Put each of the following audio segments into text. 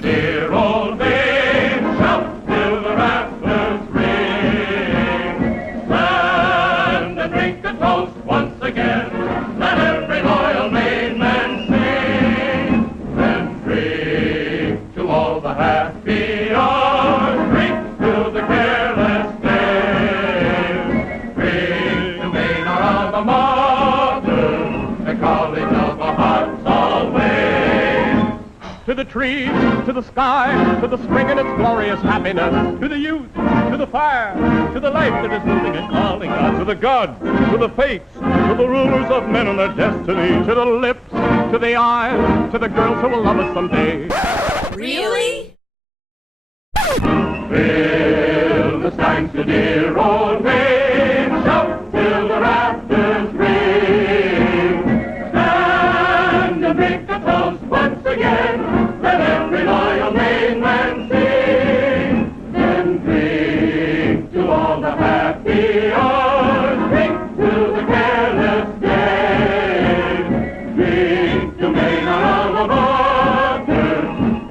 to dear old Maine, shout till the rafters ring. Stand and drink a toast once again, let every loyal Maine man sing. Then drink to all the happy hours, drink to the careless days. Drink to Maine, our alma mater, the college of our hearts always. To the trees, to the sky, to the spring and its glorious happiness, to the youth, to the fire, to the life that is moving and calling us, to the gods, to the fates, to the rulers of men and their destiny, to the lips, to the eyes, to the girls who will love us someday. Really? Fill the steins to dear old Maine, shout till the rafters ring. Stand and drink a toast once again, let every loyal Maine man sing. Then drink to all the happy hours, drink to the careless days. Drink to Maine, our alma mater,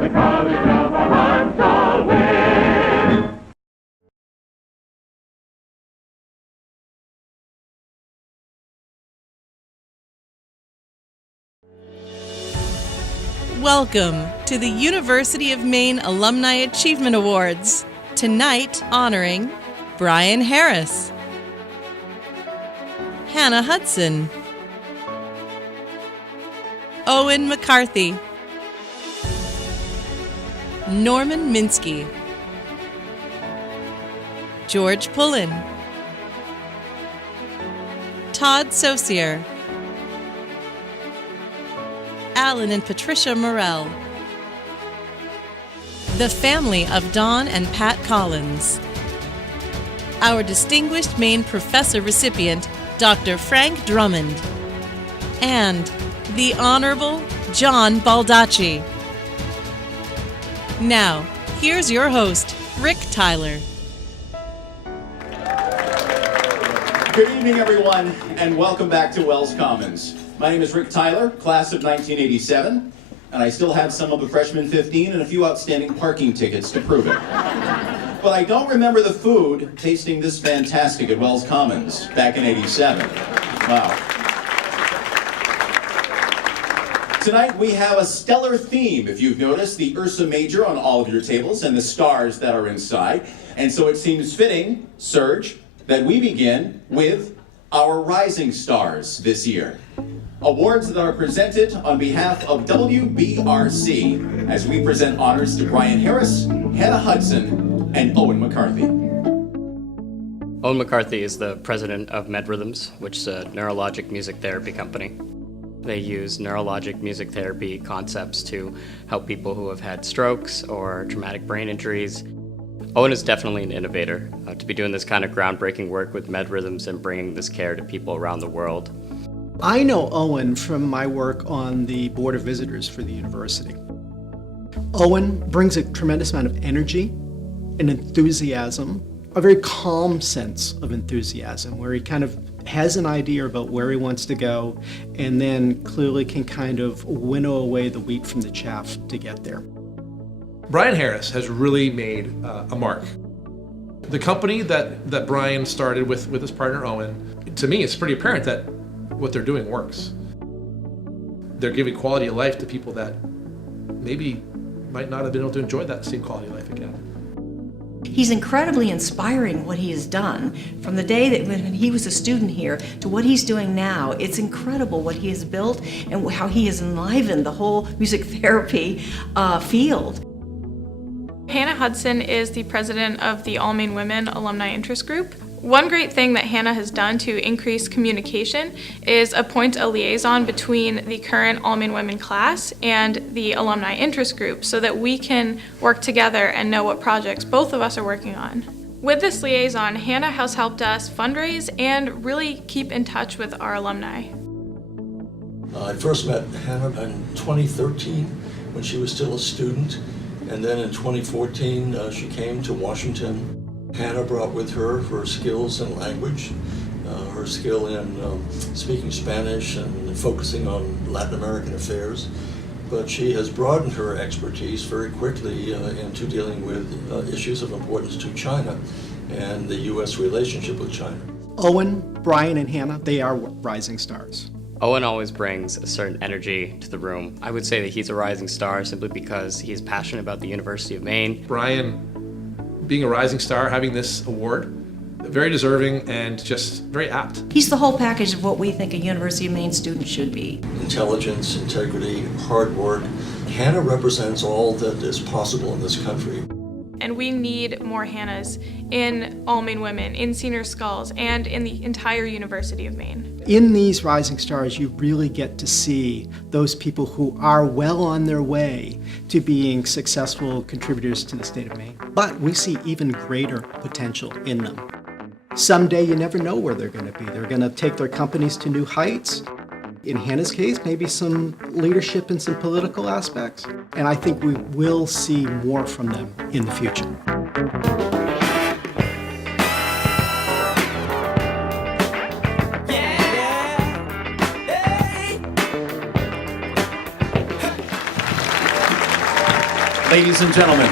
the college of our hearts always. Welcome to the University of Maine Alumni Achievement Awards. Tonight, honoring Brian Harris, Hannah Hudson, Owen McCarthy, Norman Minsky, George Pullin, Todd Saucier, Alan and Patricia Morell, the family of Don and Pat Collins, our distinguished Maine Professor recipient, Dr. Frank Drummond, and the Honorable John Baldacci. Now, here's your host, Rick Tyler. Good evening, everyone, and welcome back to Wells Commons. My name is Rick Tyler, class of 1987, and I still have some of the freshman 15 and a few outstanding parking tickets to prove it. But I don't remember the food tasting this fantastic at Wells Commons back in '87. Wow. Tonight we have a stellar theme, if you've noticed, the Ursa Major on all of your tables and the stars that are inside. And so it seems fitting, Serge, that we begin with our rising stars this year. Awards that are presented on behalf of WBRC as we present honors to Brian Harris, Hannah Hudson, and Owen McCarthy. Owen McCarthy is the president of MedRhythms, which is a neurologic music therapy company. They use neurologic music therapy concepts to help people who have had strokes or traumatic brain injuries. Owen is definitely an innovator to be doing this kind of groundbreaking work with MedRhythms and bringing this care to people around the world. I know Owen from my work on the Board of Visitors for the university. Owen brings a tremendous amount of energy and enthusiasm, a very calm sense of enthusiasm, where he kind of has an idea about where he wants to go and then clearly can kind of winnow away the wheat from the chaff to get there. Brian Harris has really made a mark. The company that Brian started with his partner Owen, to me it's pretty apparent that what they're doing works. They're giving quality of life to people that maybe might not have been able to enjoy that same quality of life again. He's incredibly inspiring what he has done from the day that when he was a student here to what he's doing now. It's incredible what he has built and how he has enlivened the whole music therapy field. Hannah Hudson is the president of the All Maine Women Alumni Interest Group. One great thing that Hannah has done to increase communication is appoint a liaison between the current All Maine Women class and the Alumni Interest Group so that we can work together and know what projects both of us are working on. With this liaison, Hannah has helped us fundraise and really keep in touch with our alumni. I first met Hannah in 2013 when she was still a student, and then in 2014 she came to Washington. Hannah brought with her skills in language, her skill in speaking Spanish and focusing on Latin American affairs. but she has broadened her expertise very quickly into dealing with issues of importance to China and the U.S. relationship with China. Owen, Brian, and Hannah, they are rising stars. Owen always brings a certain energy to the room. I would say that he's a rising star simply because he's passionate about the University of Maine. Brian, being a rising star, having this award, very deserving and just very apt. He's the whole package of what we think a University of Maine student should be. Intelligence, integrity, hard work. Hannah represents all that is possible in this country. And we need more Hannahs in All Maine Women, in Senior Skulls, and in the entire University of Maine. In these rising stars, you really get to see those people who are well on their way to being successful contributors to the state of Maine. But we see even greater potential in them. Someday you never know where they're going to be. They're going to take their companies to new heights. In Hannah's case, maybe some leadership and some political aspects. And I think we will see more from them in the future. Ladies and gentlemen,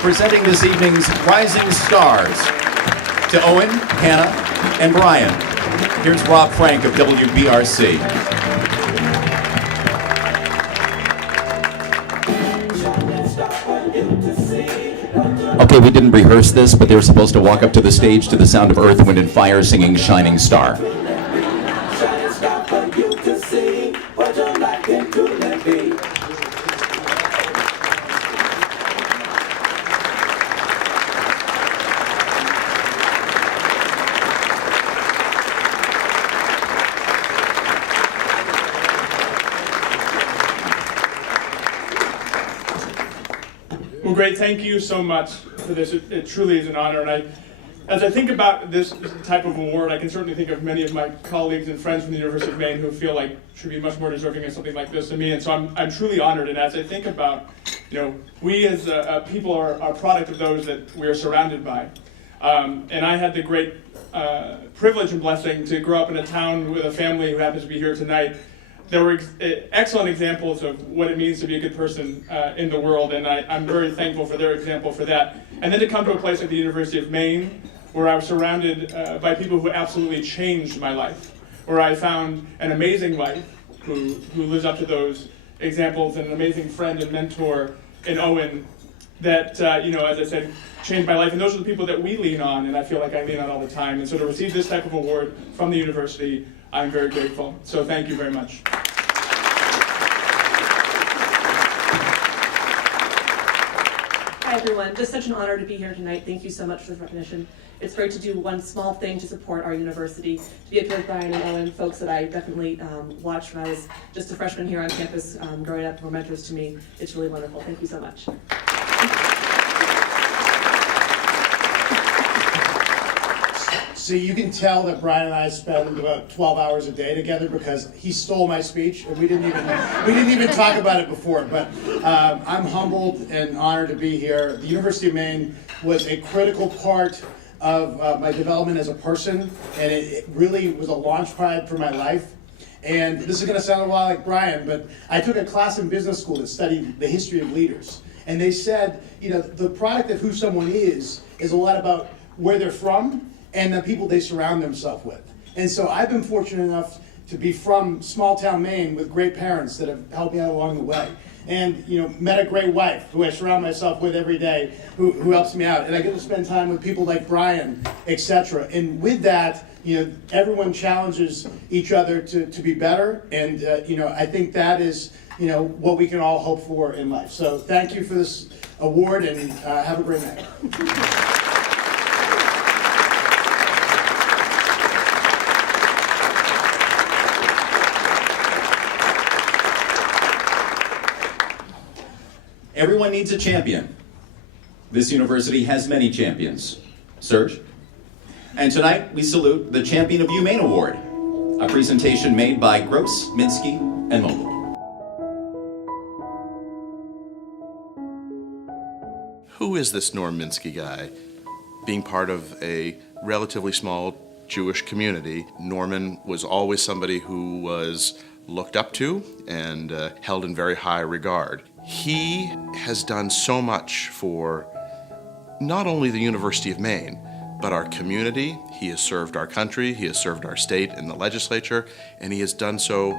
presenting this evening's Rising Stars to Owen, Hannah, and Brian. Here's Rob Frank of WBRC. Okay, we didn't rehearse this, but they were supposed to walk up to the stage to the sound of Earth, Wind, and Fire singing Shining Star. Well, great. Thank you so much for this. It truly is an honor. And as I think about this type of award, I can certainly think of many of my colleagues and friends from the University of Maine who feel like should be much more deserving of something like this than me. And so I'm truly honored. And as I think about, we as people are a product of those that we are surrounded by. And I had the great privilege and blessing to grow up in a town with a family who happens to be here tonight. There were excellent examples of what it means to be a good person in the world, and I'm very thankful for their example for that. And then to come to a place like the University of Maine, where I was surrounded by people who absolutely changed my life, where I found an amazing wife who lives up to those examples, and an amazing friend and mentor in Owen that, as I said, changed my life. And those are the people that we lean on, and I feel like I lean on all the time. And so to receive this type of award from the university, I'm very grateful. So thank you very much. Hi everyone, just such an honor to be here tonight. Thank you so much for this recognition. It's great to do one small thing to support our university, to be up here with Brian and Owen, folks that I definitely watched when I was just a freshman here on campus growing up, were mentors to me. It's really wonderful. Thank you so much. So you can tell that Brian and I spend about 12 hours a day together because he stole my speech, and we didn't even talk about it before. But I'm humbled and honored to be here. The University of Maine was a critical part of my development as a person, and it really was a launch pad for my life. And this is going to sound a lot like Brian, but I took a class in business school that studied the history of leaders, and they said, the product of who someone is a lot about where they're from and the people they surround themselves with. And so I've been fortunate enough to be from small town Maine with great parents that have helped me out along the way. And met a great wife who I surround myself with every day, who helps me out. And I get to spend time with people like Brian, etc. And with that, everyone challenges each other to be better. And I think that is what we can all hope for in life. So thank you for this award, and have a great night. Everyone needs a champion. This university has many champions. Serge? And tonight, we salute the Champion of Humane Award, a presentation made by Gross, Minsky, and Mogul. Who is this Norm Minsky guy? Being part of a relatively small Jewish community, Norman was always somebody who was looked up to and held in very high regard. He has done so much for not only the University of Maine, but our community. He has served our country, he has served our state in the legislature, and he has done so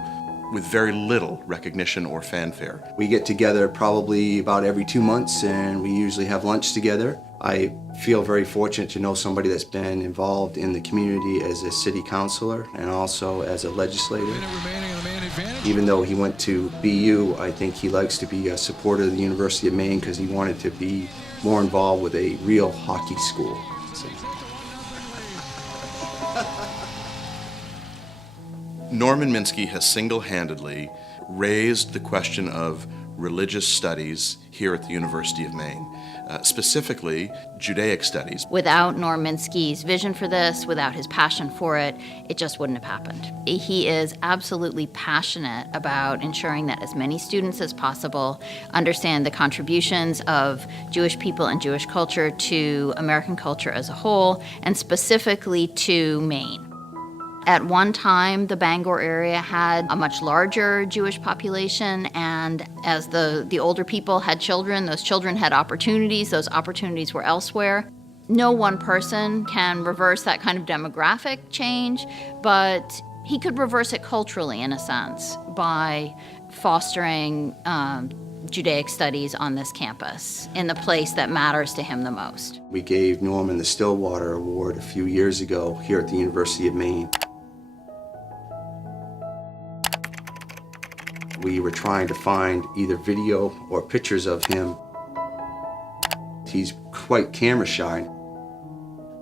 with very little recognition or fanfare. We get together probably about every 2 months, and we usually have lunch together. I feel very fortunate to know somebody that's been involved in the community as a city councilor and also as a legislator. Even though he went to BU, I think he likes to be a supporter of the University of Maine because he wanted to be more involved with a real hockey school. Norman Minsky has single-handedly raised the question of religious studies here at the University of Maine, specifically Judaic studies. Without Norm Minsky's vision for this, without his passion for it, it just wouldn't have happened. He is absolutely passionate about ensuring that as many students as possible understand the contributions of Jewish people and Jewish culture to American culture as a whole, and specifically to Maine. At one time, the Bangor area had a much larger Jewish population, and as the older people had children, those children had opportunities, those opportunities were elsewhere. No one person can reverse that kind of demographic change, but he could reverse it culturally, in a sense, by fostering Judaic studies on this campus in the place that matters to him the most. We gave Norman the Stillwater Award a few years ago here at the University of Maine. We were trying to find either video or pictures of him. He's quite camera shy.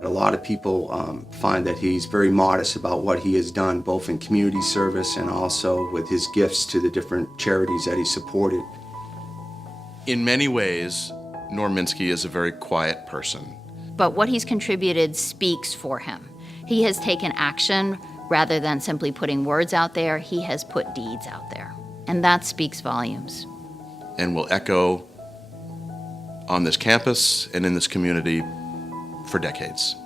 A lot of people find that he's very modest about what he has done, both in community service and also with his gifts to the different charities that he supported. In many ways, Norm Minsky is a very quiet person. But what he's contributed speaks for him. He has taken action rather than simply putting words out there. He has put deeds out there. And that speaks volumes. And will echo on this campus and in this community for decades.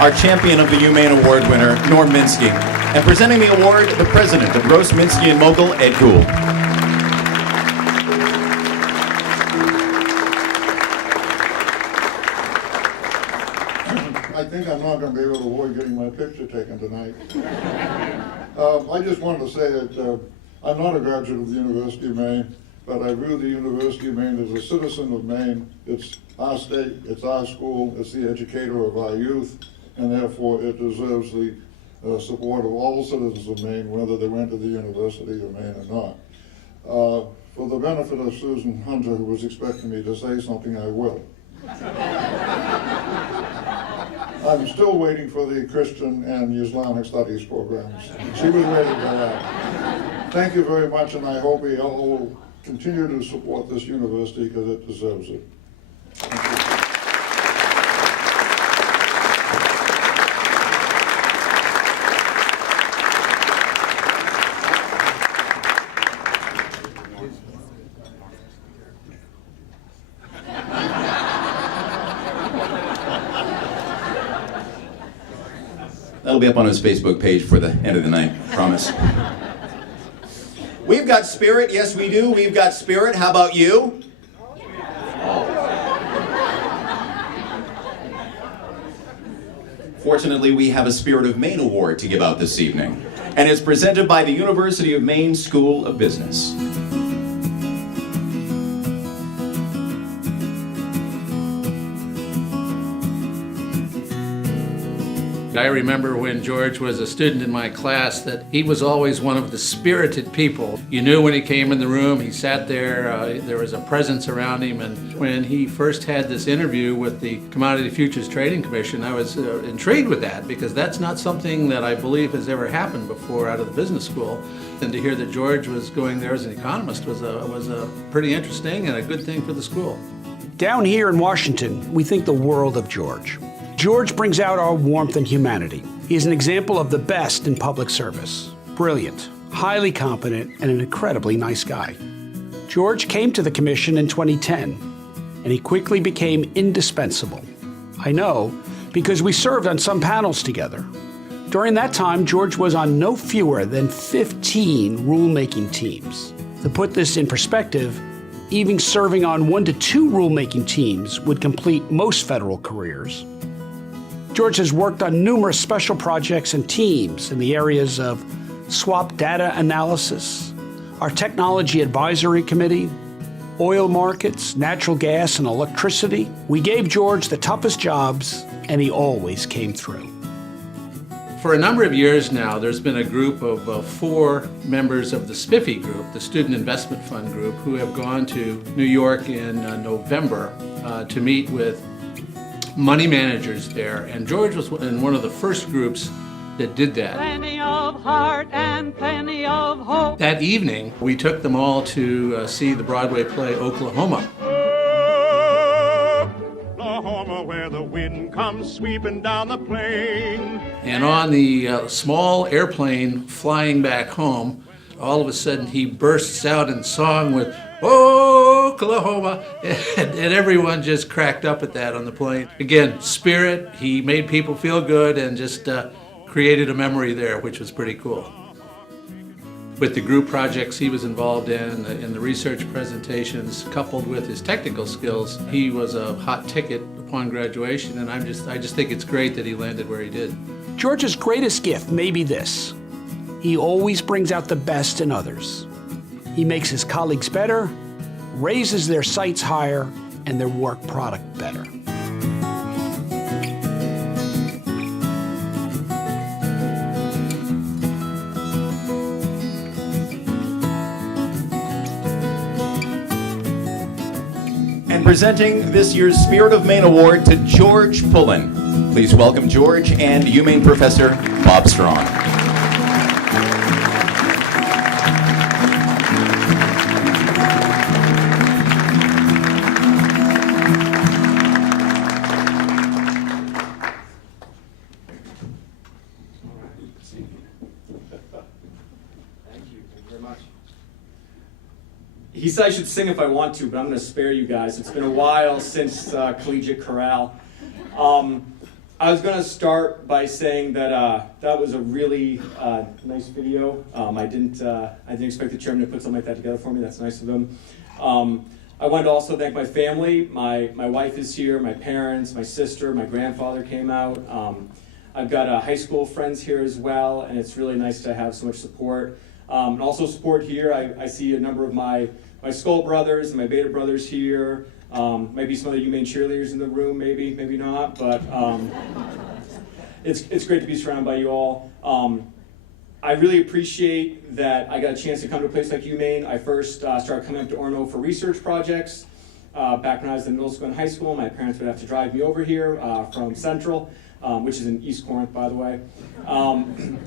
Our champion of the Humane Award winner, Norm Minsky. And presenting the award, the president of Gross, Minsky & Mogul, Ed Gould. I think I'm not going to be able to avoid getting my picture taken tonight. I just wanted to say that I'm not a graduate of the University of Maine, but I view the University of Maine as a citizen of Maine. It's our state, it's our school, it's the educator of our youth, and therefore it deserves the support of all citizens of Maine, whether they went to the University of Maine or not. For the benefit of Susan Hunter, who was expecting me to say something, I will. I'm still waiting for the Christian and Islamic studies programs. She was waiting for that. Thank you very much, and I hope you all will continue to support this university because it deserves it. Thank you. That'll be up on his Facebook page for the end of the night, promise. We've got spirit, yes we do, we've got spirit. How about you? Fortunately, we have a Spirit of Maine Award to give out this evening, and it's presented by the University of Maine School of Business. I remember when George was a student in my class that he was always one of the spirited people. You knew when he came in the room, he sat there, there was a presence around him, and when he first had this interview with the Commodity Futures Trading Commission, I was intrigued with that because that's not something that I believe has ever happened before out of the business school. And to hear that George was going there as an economist was a pretty interesting and a good thing for the school. Down here in Washington, we think the world of George. George brings out our warmth and humanity. He is an example of the best in public service. Brilliant, highly competent, and an incredibly nice guy. George came to the commission in 2010. and he quickly became indispensable. I know because we served on some panels together. During that time, George was on no fewer than 15 rulemaking teams. To put this in perspective, even serving on 1 to 2 rulemaking teams would complete most federal careers. George has worked on numerous special projects and teams in the areas of swap data analysis, our technology advisory committee, oil markets, natural gas, and electricity. We gave George the toughest jobs, and he always came through. For a number of years now, there's been a group of 4 members of the Spiffy group, the Student Investment Fund group, who have gone to New York in November to meet with money managers there. And George was in one of the first groups that did that. Plenty of heart and plenty of hope. That evening, we took them all to see the Broadway play Oklahoma. Oklahoma, where the wind comes sweeping down the plain. And on the small airplane flying back home, all of a sudden he bursts out in song with Oklahoma, and everyone just cracked up at that on the plane. Again, spirit, he made people feel good and just created a memory there, which was pretty cool. With the group projects he was involved in the research presentations, coupled with his technical skills, he was a hot ticket upon graduation, and I just think it's great that he landed where he did. George's greatest gift may be this: he always brings out the best in others. He makes his colleagues better, raises their sights higher, and their work product better. And presenting this year's Spirit of Maine Award to George Pullin. Please welcome George and Humane Professor Bob Strong. He said I should sing if I want to, but I'm going to spare you guys. It's been a while since Collegiate Chorale. I was going to start by saying that that was a really nice video. I didn't expect the chairman to put something like that together for me. That's nice of him. I wanted to also thank my family. My wife is here, my parents, my sister, my grandfather came out. I've got high school friends here as well, and it's really nice to have so much support. And also support here, I see a number of my Skull brothers and my Beta brothers here. Maybe some of the Humane cheerleaders in the room, maybe not, but it's great to be surrounded by you all. I really appreciate that I got a chance to come to a place like Humane. I first started coming up to Orono for research projects back when I was in middle school and high school. My parents would have to drive me over here from Central, which is in East Corinth, by the way.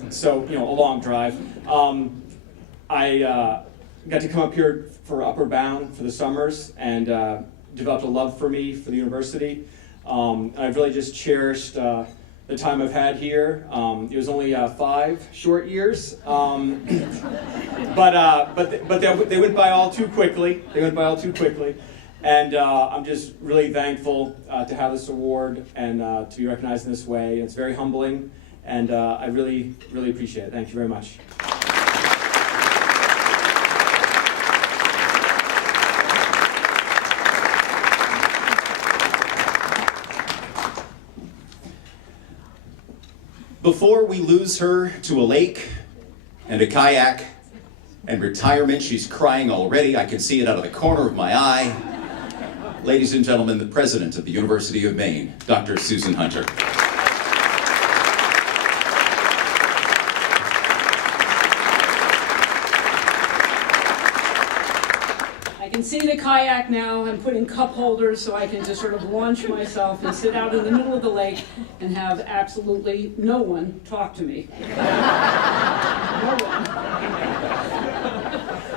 So, a long drive. I got to come up here for Upward Bound for the summers and developed a love for me for the university. I've really just cherished the time I've had here. It was only 5 short years, but they went by all too quickly. And I'm just really thankful to have this award and to be recognized in this way. It's very humbling, and I really, really appreciate it. Thank you very much. Before we lose her to a lake and a kayak and retirement, she's crying already. I can see it out of the corner of my eye. Ladies and gentlemen, the president of the University of Maine, Dr. Susan Hunter. I can see the kayak now. I'm putting cup holders so I can just sort of launch myself and sit out in the middle of the lake and have absolutely no one talk to me. No one.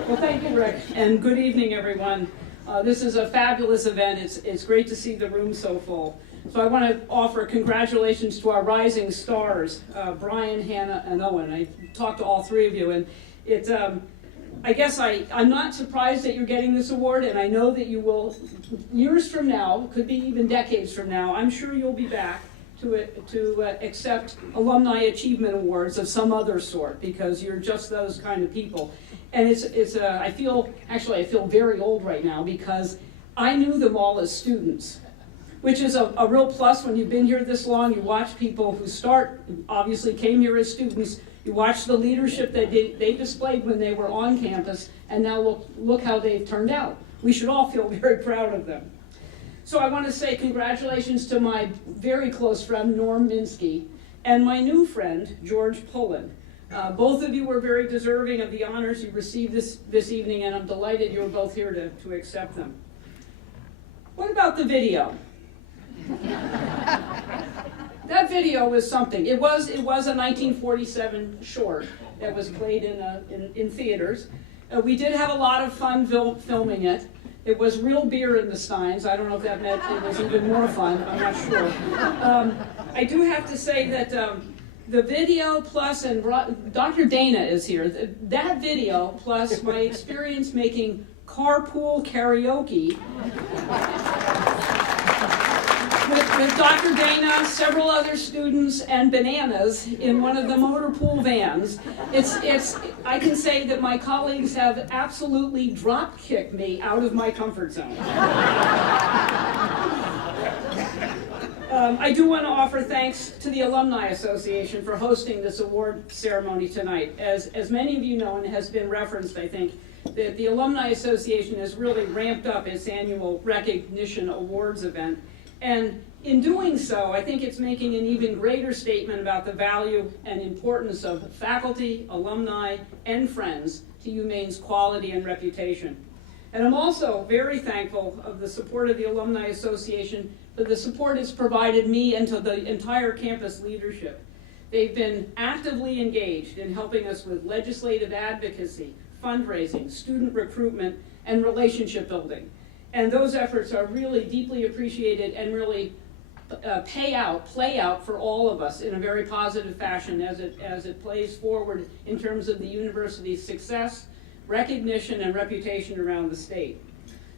Well, thank you, Rick, and good evening, everyone. This is a fabulous event. It's great to see the room so full. So I want to offer congratulations to our rising stars, Brian, Hannah, and Owen. I talked to all 3 of you, and I guess I'm not surprised that you're getting this award, and I know that you will, years from now, could be even decades from now, I'm sure you'll be back to accept Alumni Achievement Awards of some other sort, because you're just those kind of people. And I feel very old right now, because I knew them all as students, which is a real plus when you've been here this long. You watch people who obviously came here as students. You watch the leadership that they displayed when they were on campus, and now look how they've turned out. We should all feel very proud of them. So I want to say congratulations to my very close friend, Norm Minsky, and my new friend, George Pullin. Both of you were very deserving of the honors you received this evening, and I'm delighted you're both here to accept them. What about the video? That video was something. It was a 1947 short that was played in theaters. We did have a lot of fun filming it. It was real beer in the steins. I don't know if that meant it was even more fun. I'm not sure. I do have to say that the video plus, and Dr. Dana is here, that video plus my experience making carpool karaoke with Dr. Dana, several other students, and bananas in one of the motor pool vans. I can say that my colleagues have absolutely drop-kicked me out of my comfort zone. I do want to offer thanks to the Alumni Association for hosting this award ceremony tonight. As many of you know, and has been referenced, I think, that the Alumni Association has really ramped up its annual recognition awards event. And in doing so, I think it's making an even greater statement about the value and importance of faculty, alumni, and friends to Humane's quality and reputation. And I'm also very thankful of the support of the Alumni Association, for the support it's provided me and to the entire campus leadership. They've been actively engaged in helping us with legislative advocacy, fundraising, student recruitment, and relationship building. And those efforts are really deeply appreciated and really play out for all of us in a very positive fashion as it plays forward in terms of the university's success, recognition, and reputation around the state.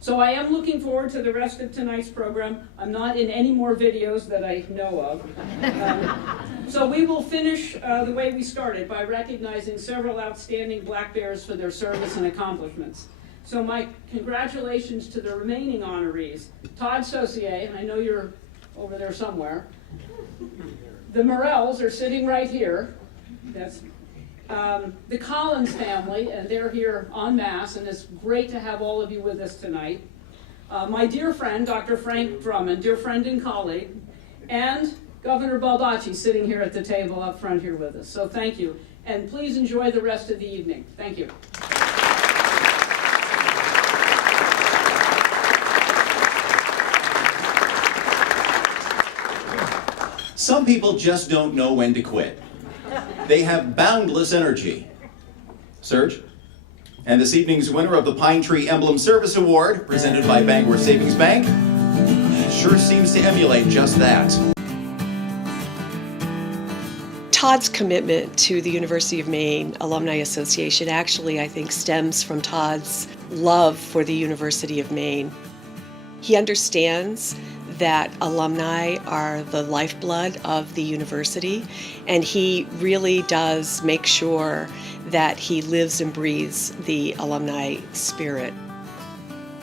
So I am looking forward to the rest of tonight's program. I'm not in any more videos that I know of. So we will finish the way we started, by recognizing several outstanding Black Bears for their service and accomplishments. So my congratulations to the remaining honorees. Todd Saucier, and I know you're over there somewhere. The Morels are sitting right here. That's the Collins family, and they're here en masse, and it's great to have all of you with us tonight. My dear friend, Dr. Frank Drummond, dear friend and colleague, and Governor Baldacci sitting here at the table up front here with us. So thank you, and please enjoy the rest of the evening. Thank you. Some people just don't know when to quit. They have boundless energy. Serge? And this evening's winner of the Pine Tree Emblem Service Award, presented by Bangor Savings Bank, sure seems to emulate just that. Todd's commitment to the University of Maine Alumni Association actually, I think, stems from Todd's love for the University of Maine. He understands that alumni are the lifeblood of the university, and he really does make sure that he lives and breathes the alumni spirit.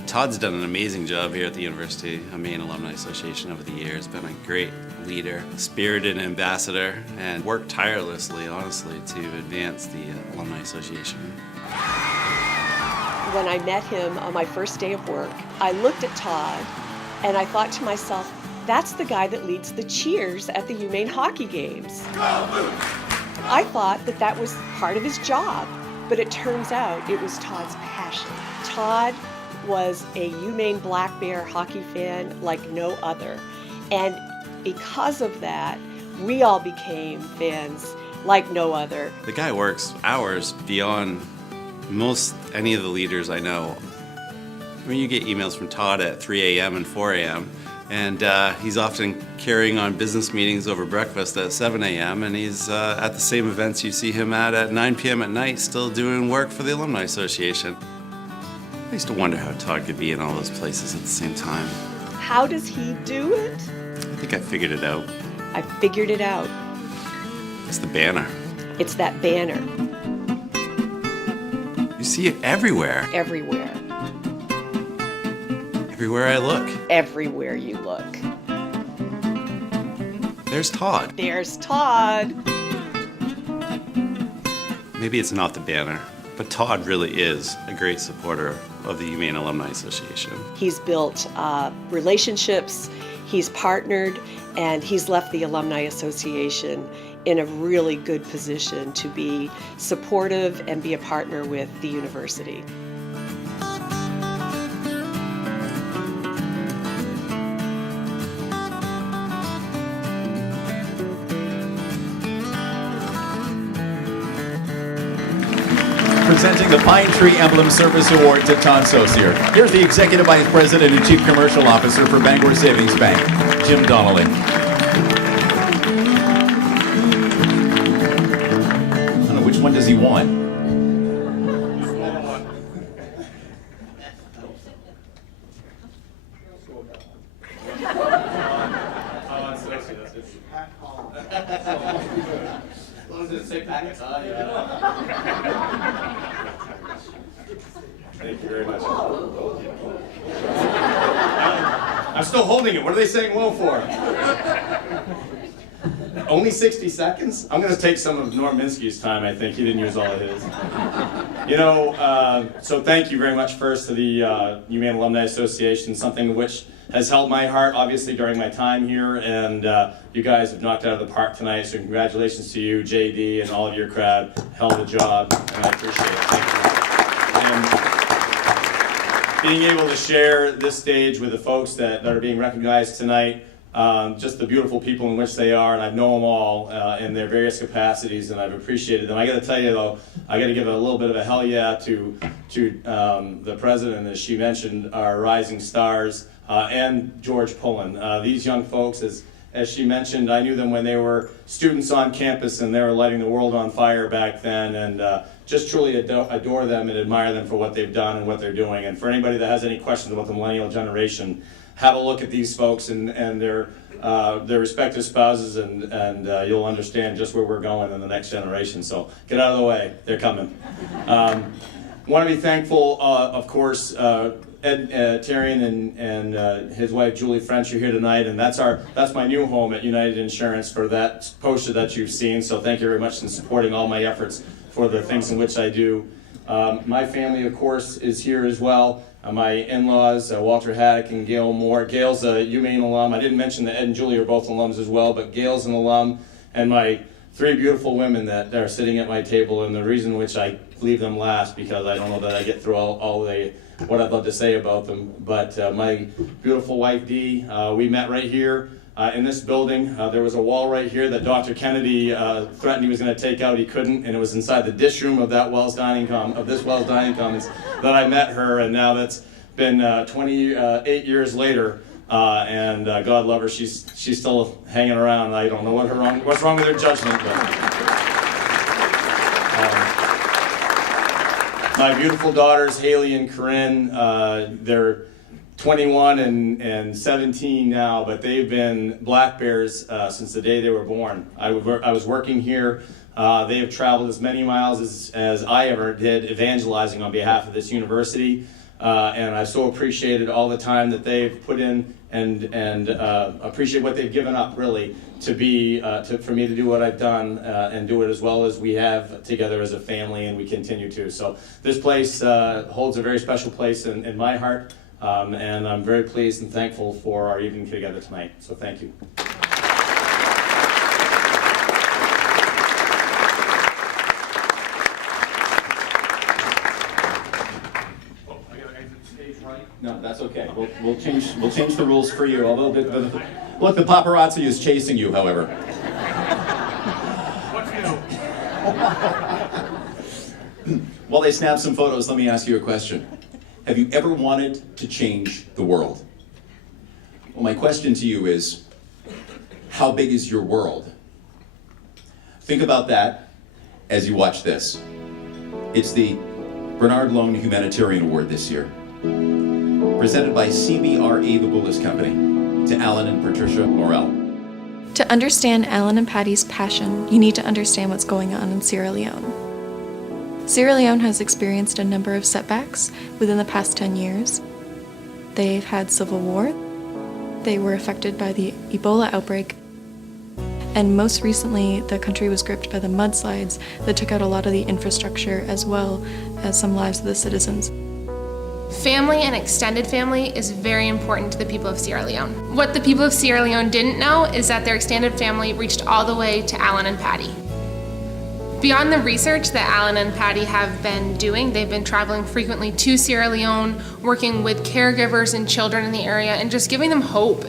Todd's done an amazing job here at the University of Maine Alumni Association over the years. Been a great leader, spirited ambassador, and worked tirelessly, honestly, to advance the Alumni Association. When I met him on my first day of work, I looked at Todd and I thought to myself, that's the guy that leads the cheers at the Humane hockey games. I thought that that was part of his job, but it turns out it was Todd's passion. Todd was a Humane Black Bear hockey fan like no other. And because of that, we all became fans like no other. The guy works hours beyond most any of the leaders I know. I mean, you get emails from Todd at 3 a.m. and 4 a.m. And he's often carrying on business meetings over breakfast at 7 a.m. and he's at the same events you see him at 9 p.m. at night, still doing work for the Alumni Association. I used to wonder how Todd could be in all those places at the same time. How does he do it? I think I figured it out. I figured it out. It's the banner. It's that banner. You see it everywhere. Everywhere. Everywhere I look. Everywhere you look. There's Todd. There's Todd. Maybe it's not the banner, but Todd really is a great supporter of the Humane Alumni Association. He's built relationships, he's partnered, and he's left the Alumni Association in a really good position to be supportive and be a partner with the university. Presenting the Pine Tree Emblem Service Award to Todd Saucier. Here's the Executive Vice President and Chief Commercial Officer for Bangor Savings Bank, Jim Donnelly. I don't know, which one does he want? Thank you very much. I'm still holding it. What are they saying whoa for? Only 60 seconds? I'm going to take some of Norm Minsky's time, I think. He didn't use all of his. You know, so thank you very much first to the Humane Alumni Association, something which has held my heart, obviously, during my time here, and you guys have knocked it out of the park tonight, so congratulations to you, JD, and all of your crowd. Hell of a job, and I appreciate it. Thank you. And being able to share this stage with the folks that are being recognized tonight, just the beautiful people in which they are, and I know them all in their various capacities, and I've appreciated them. I got to tell you though, I got to give a little bit of a hell yeah to the president, as she mentioned, our rising stars, and George Pullin. These young folks, as she mentioned, I knew them when they were students on campus, and they were lighting the world on fire back then, and just truly adore them and admire them for what they've done and what they're doing. And for anybody that has any questions about the millennial generation, have a look at these folks and their respective spouses, and you'll understand just where we're going in the next generation. So get out of the way, they're coming. Want to be thankful, of course, Ed Tarian and his wife Julie French are here tonight, and that's my new home at United Insurance for that poster that you've seen. So thank you very much in supporting all my efforts for the things in which I do. My family, of course, is here as well. My in-laws, Walter Haddock and Gail Moore. Gail's a Humane alum. I didn't mention that Ed and Julie are both alums as well, but Gail's an alum, and my three beautiful women that are sitting at my table, and the reason which I leave them last, because I don't know that I get through all what I'd love to say about them, but my beautiful wife Dee, we met right here in this building. There was a wall right here that Dr. Kennedy threatened he was going to take out. He couldn't, and it was inside the dish room of this Wells Dining Commons that I met her, and now that's been 28 years later, and God love her, she's still hanging around. I don't know what's wrong with her judgment, but my beautiful daughters, Haley and Corinne, they're 21 and 17 now, but they've been black bears since the day they were born. I was working here. They have traveled as many miles as I ever did evangelizing on behalf of this university, and I so appreciated all the time that they've put in and appreciate what they've given up, really, for me to do what I've done and do it as well as we have together as a family, and we continue to. So this place holds a very special place in my heart, and I'm very pleased and thankful for our evening together tonight. So thank you. No, that's okay. We'll change the rules for you. Although look, the paparazzi is chasing you, however. While they snap some photos, let me ask you a question. Have you ever wanted to change the world? Well, my question to you is, how big is your world? Think about that as you watch this. It's the Bernard Loan Humanitarian Award this year, presented by CBRE, the Bullis Company, to Alan and Patricia Morell. To understand Alan and Patty's passion, you need to understand what's going on in Sierra Leone. Sierra Leone has experienced a number of setbacks within the past 10 years. They've had civil war, they were affected by the Ebola outbreak, and most recently the country was gripped by the mudslides that took out a lot of the infrastructure as well as some lives of the citizens. Family and extended family is very important to the people of Sierra Leone. What the people of Sierra Leone didn't know is that their extended family reached all the way to Alan and Patty. Beyond the research that Alan and Patty have been doing, they've been traveling frequently to Sierra Leone, working with caregivers and children in the area, and just giving them hope.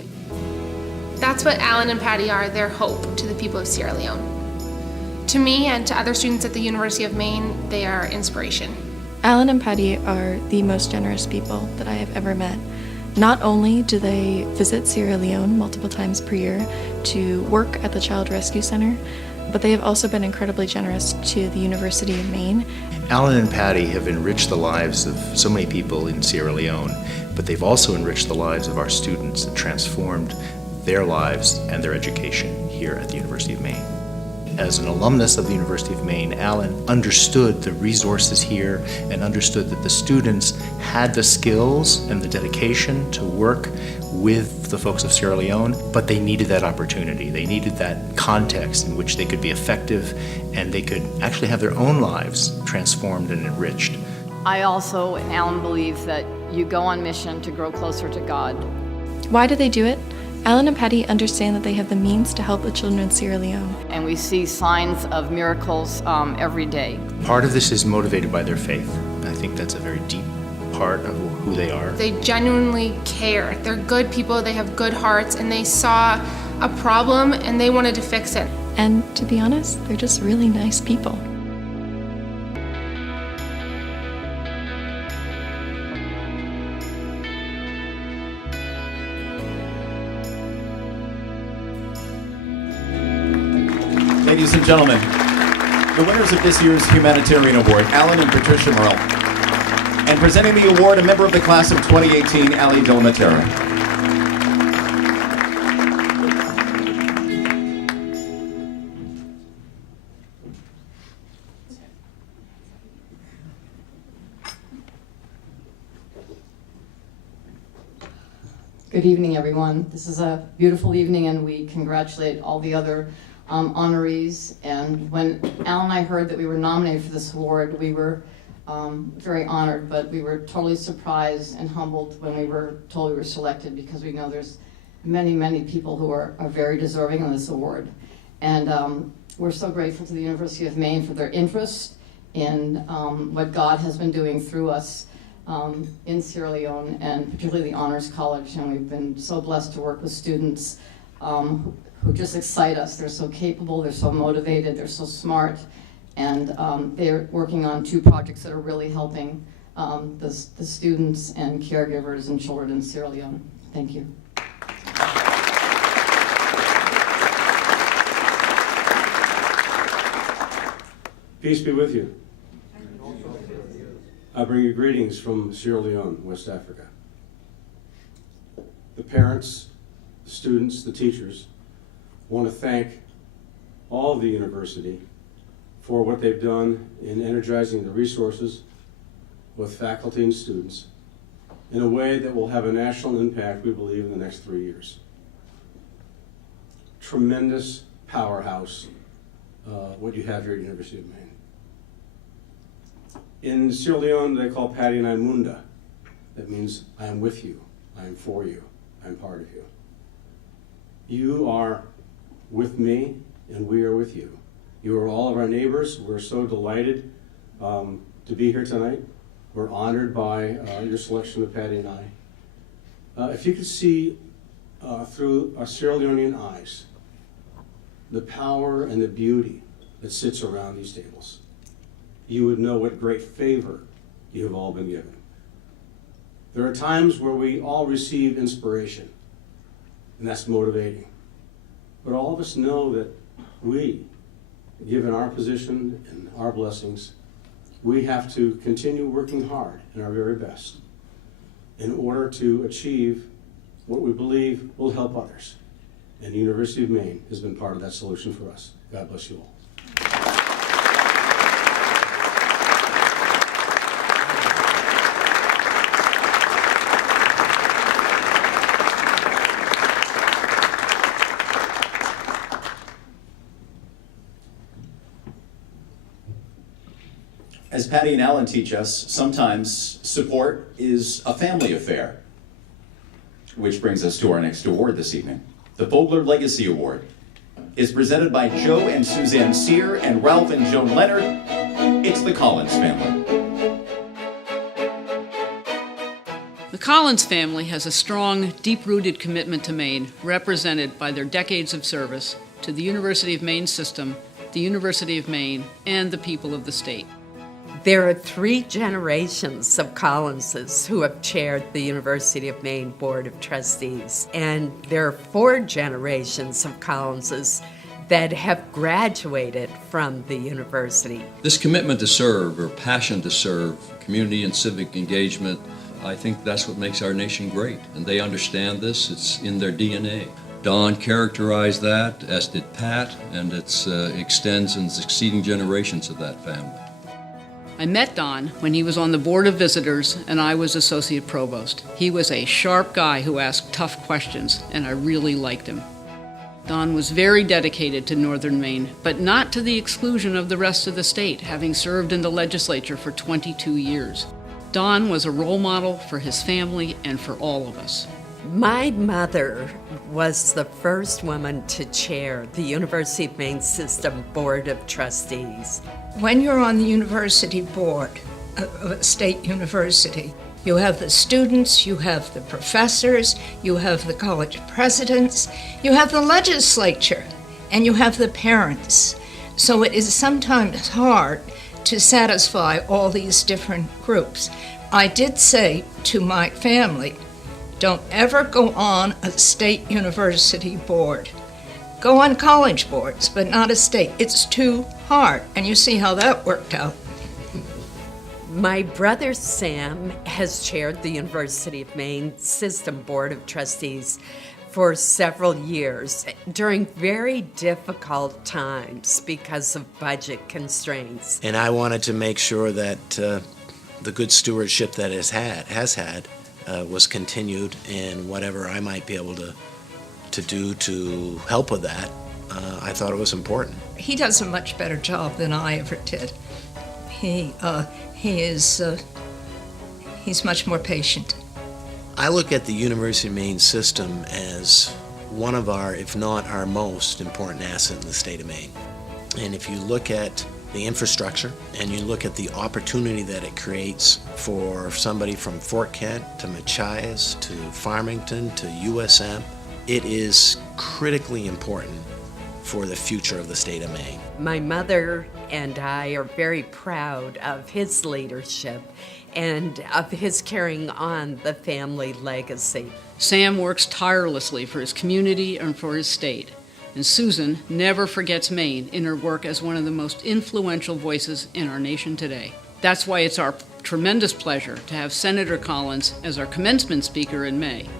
That's what Alan and Patty are, their hope to the people of Sierra Leone. To me and to other students at the University of Maine, they are inspiration. Alan and Patty are the most generous people that I have ever met. Not only do they visit Sierra Leone multiple times per year to work at the Child Rescue Center, but they have also been incredibly generous to the University of Maine. Alan and Patty have enriched the lives of so many people in Sierra Leone, but they've also enriched the lives of our students and transformed their lives and their education here at the University of Maine. As an alumnus of the University of Maine, Alan understood the resources here and understood that the students had the skills and the dedication to work with the folks of Sierra Leone, but they needed that opportunity. They needed that context in which they could be effective and they could actually have their own lives transformed and enriched. I also, and Alan, believe that you go on mission to grow closer to God. Why do they do it? Alan and Patty understand that they have the means to help the children in Sierra Leone. And we see signs of miracles every day. Part of this is motivated by their faith. I think that's a very deep part of who they are. They genuinely care. They're good people, they have good hearts, and they saw a problem and they wanted to fix it. And to be honest, they're just really nice people. Ladies and gentlemen, the winners of this year's Humanitarian Award, Alan and Patricia Morell. And presenting the award, a member of the class of 2018, Ali Del Matera. Good evening, everyone. This is a beautiful evening, and we congratulate all the other honorees. And when Alan and I heard that we were nominated for this award, we were very honored, but we were totally surprised and humbled when we were told we were selected, because we know there's many, many people who are very deserving of this award. And we're so grateful to the University of Maine for their interest in what God has been doing through us in Sierra Leone, and particularly the Honors College. And we've been so blessed to work with students who just excite us. They're so capable, they're so motivated, they're so smart, and they're working on 2 projects that are really helping the students and caregivers and children in Sierra Leone. Thank you. Peace be with you. I bring you greetings from Sierra Leone, West Africa. The parents, the students, the teachers want to thank all of the university for what they've done in energizing the resources with faculty and students in a way that will have a national impact, we believe, in the next 3 years. Tremendous powerhouse, what you have here at the University of Maine. In Sierra Leone, they call Patty and I Munda. That means I am with you, I am for you, I am part of you. You are with me, and we are with you. You are all of our neighbors. We're so delighted to be here tonight. We're honored by your selection of Patty and I. If you could see through our Sierra Leonean eyes the power and the beauty that sits around these tables, you would know what great favor you have all been given. There are times where we all receive inspiration and that's motivating. But all of us know that we, given our position and our blessings, we have to continue working hard and our very best in order to achieve what we believe will help others. And the University of Maine has been part of that solution for us. God bless you all. As Patty and Alan teach us, sometimes support is a family affair. Which brings us to our next award this evening. The Bullard Legacy Award is presented by Joe and Suzanne Sear and Ralph and Joan Leonard. It's the Collins family. The Collins family has a strong, deep-rooted commitment to Maine, represented by their decades of service to the University of Maine system, the University of Maine, and the people of the state. There are 3 generations of Collinses who have chaired the University of Maine Board of Trustees, and there are 4 generations of Collinses that have graduated from the university. This commitment to serve, or passion to serve, community and civic engagement, I think that's what makes our nation great, and they understand this. It's in their DNA. Don characterized that, as did Pat, and it extends in succeeding generations of that family. I met Don when he was on the Board of Visitors and I was Associate Provost. He was a sharp guy who asked tough questions, and I really liked him. Don was very dedicated to Northern Maine, but not to the exclusion of the rest of the state, having served in the legislature for 22 years. Don was a role model for his family and for all of us. My mother was the first woman to chair the University of Maine System Board of Trustees. When you're on the university board of a state university, you have the students, you have the professors, you have the college presidents, you have the legislature, and you have the parents. So it is sometimes hard to satisfy all these different groups. I did say to my family, don't ever go on a state university board. Go on college boards, but not a state. It's too hard, and you see how that worked out. My brother Sam has chaired the University of Maine System Board of Trustees for several years during very difficult times because of budget constraints. And I wanted to make sure that the good stewardship that it has had was continued, and whatever I might be able to do to help with that, I thought it was important. He does a much better job than I ever did. He's much more patient. I look at the University of Maine system as one of our, if not our most important asset in the state of Maine. And if you look at the infrastructure and you look at the opportunity that it creates for somebody from Fort Kent to Machias to Farmington to USM, it is critically important for the future of the state of Maine. My mother and I are very proud of his leadership and of his carrying on the family legacy. Sam works tirelessly for his community and for his state. And Susan never forgets Maine in her work as one of the most influential voices in our nation today. That's why it's our tremendous pleasure to have Senator Collins as our commencement speaker in May.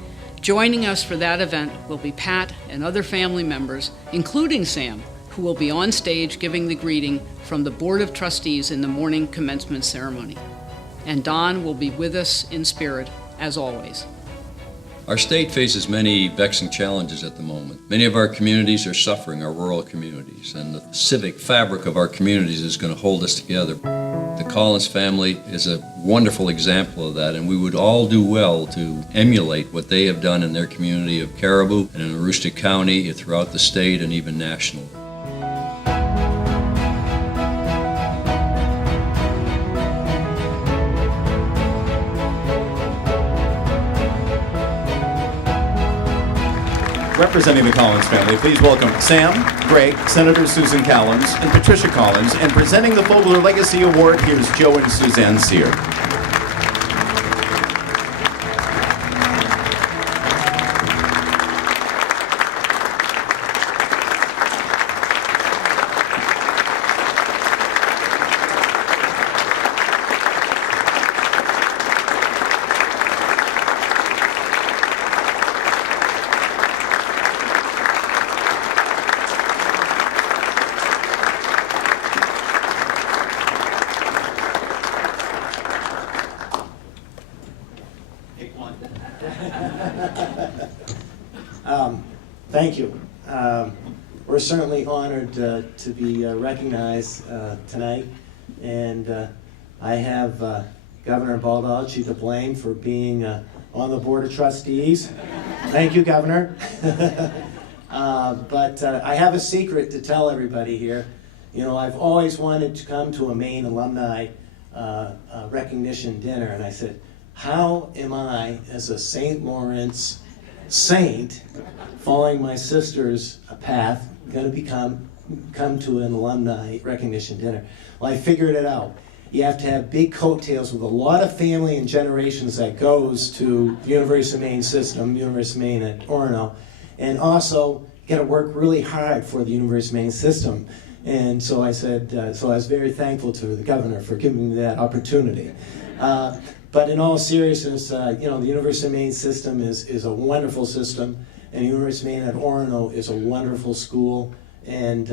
Joining us for that event will be Pat and other family members, including Sam, who will be on stage giving the greeting from the Board of Trustees in the morning commencement ceremony. And Don will be with us in spirit, as always. Our state faces many vexing challenges at the moment. Many of our communities are suffering, our rural communities, and the civic fabric of our communities is going to hold us together. The Collins family is a wonderful example of that, and we would all do well to emulate what they have done in their community of Caribou and in Aroostook County, throughout the state, and even nationally. Representing the Collins family, please welcome Sam, Greg, Senator Susan Collins, and Patricia Collins. And presenting the Bullard Legacy Award, here's Joe and Suzanne Sear. Thank you. We're certainly honored to be recognized tonight, and I have Governor Baldacci to blame for being on the Board of Trustees. Thank you, Governor. But I have a secret to tell everybody here. You know, I've always wanted to come to a Maine alumni recognition dinner, and I said, how am I, as a St. Lawrence saint, following my sister's path, going to come to an alumni recognition dinner? Well, I figured it out. You have to have big coattails with a lot of family and generations that goes to the University of Maine system, University of Maine at Orono, and also you got to work really hard for the University of Maine system. And so I said, so I was very thankful to the governor for giving me that opportunity. But in all seriousness, you know, the University of Maine system is a wonderful system, and the University of Maine at Orono is a wonderful school. And